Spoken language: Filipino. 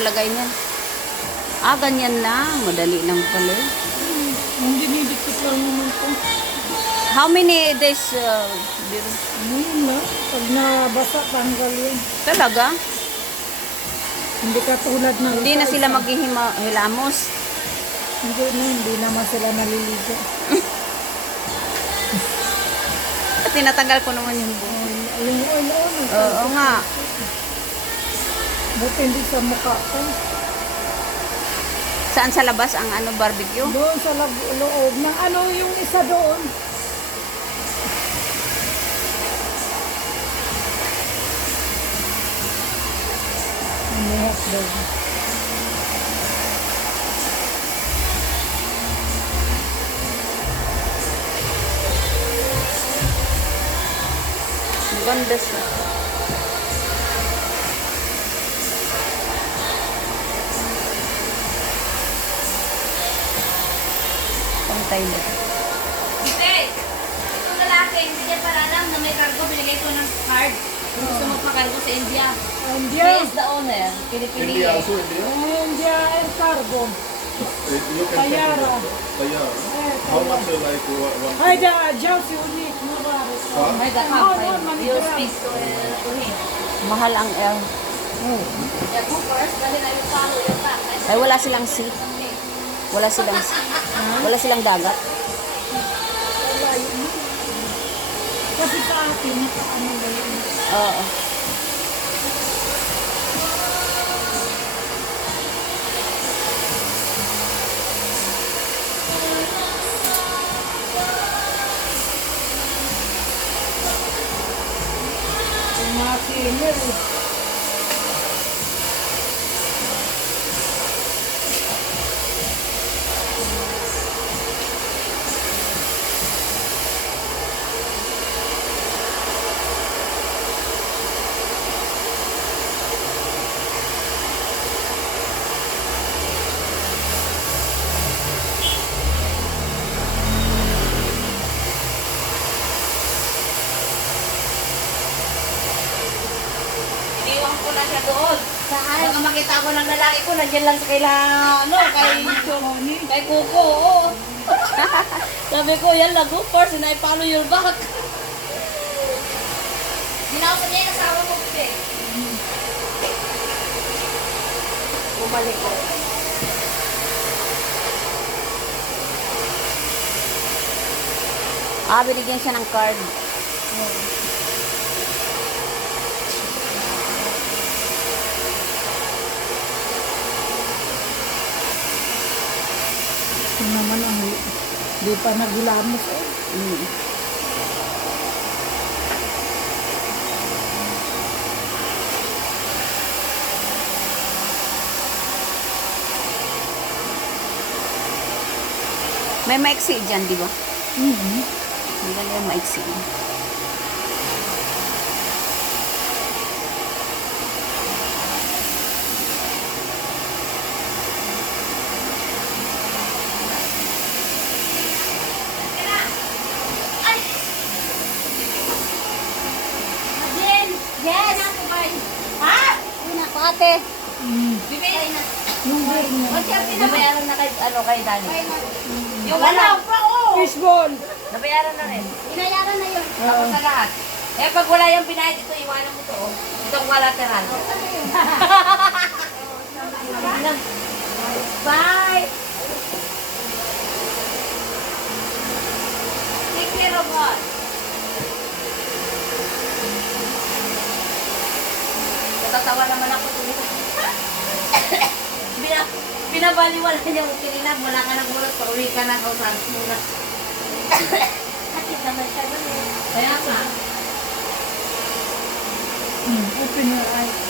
maglagay niyan? Ah, ganyan lang. Madali lang pala. Yung dinidikit lang naman ko. How many days, Biro? Yun na. Pag nabasa, tanggal yun. Talaga? Hindi ka tulad ng Hindi na sila isa-isa. maghihilamos. Hindi naman sila naliligo. Tinatanggal ko naman yung buhok. Yung oil. Oo nga. Buti hindi sa mukha ko. Saan sa labas ang barbecue? Doon sa loob ng yung isa doon. May hotdog. Ang ganda siya. Pantay na. Hindi. Itong lalaki, hindi niya para alam na may cargo. Binigay ko ng card. Kung gusto magpa-cargo sa India. India. He is the owner. Pinipili India eh. also India. India and cargo. You can Tayara. Tayara. How much like one? Ay, just unique. Murari. Huh? May the No, company. You manigram. speak to him. Mahal ang L. Yeah, go first. Dali na yung follow yung back. Ay, wala silang sea. Wala silang dagat. Wala yun. Kasi sa atin, nakaano ba yun? Oo. Yung mga singer. Iniwan ko na siya doon. Saan? Baka makita ko ng lalaki ko, nandiyan lang sa kay Kuko, oo. Sabi ko, yan lang, go first, and I follow your back. Ginausan niya yung asawa ko, Pipe. Bumalik ko. Ah, binigyan siya ng card. Ito naman ang di pa nagilamos eh. Mm. May maiksi dyan, di ba? Ang ganda yung maiksi. Jen! Yes! Ha? Una ko, ate. Bibigay na. Yung break niya. Nabayaran na kay Dani. Yung ano? Fishball. Nabayaran na rin. Inayaran na yun. Tapos sa lahat. Eh, pag wala yung binayad ito, iwanan mo to. Oh. Itong collateral. Bye! Take care of God. Natatawa naman ako tuloy. Binabaliwala niya yung kilinag. Wala ka nang mulat. Pauwi ka na. Kausap muna. Sakit naman siya. Kaya ka. Open your eyes.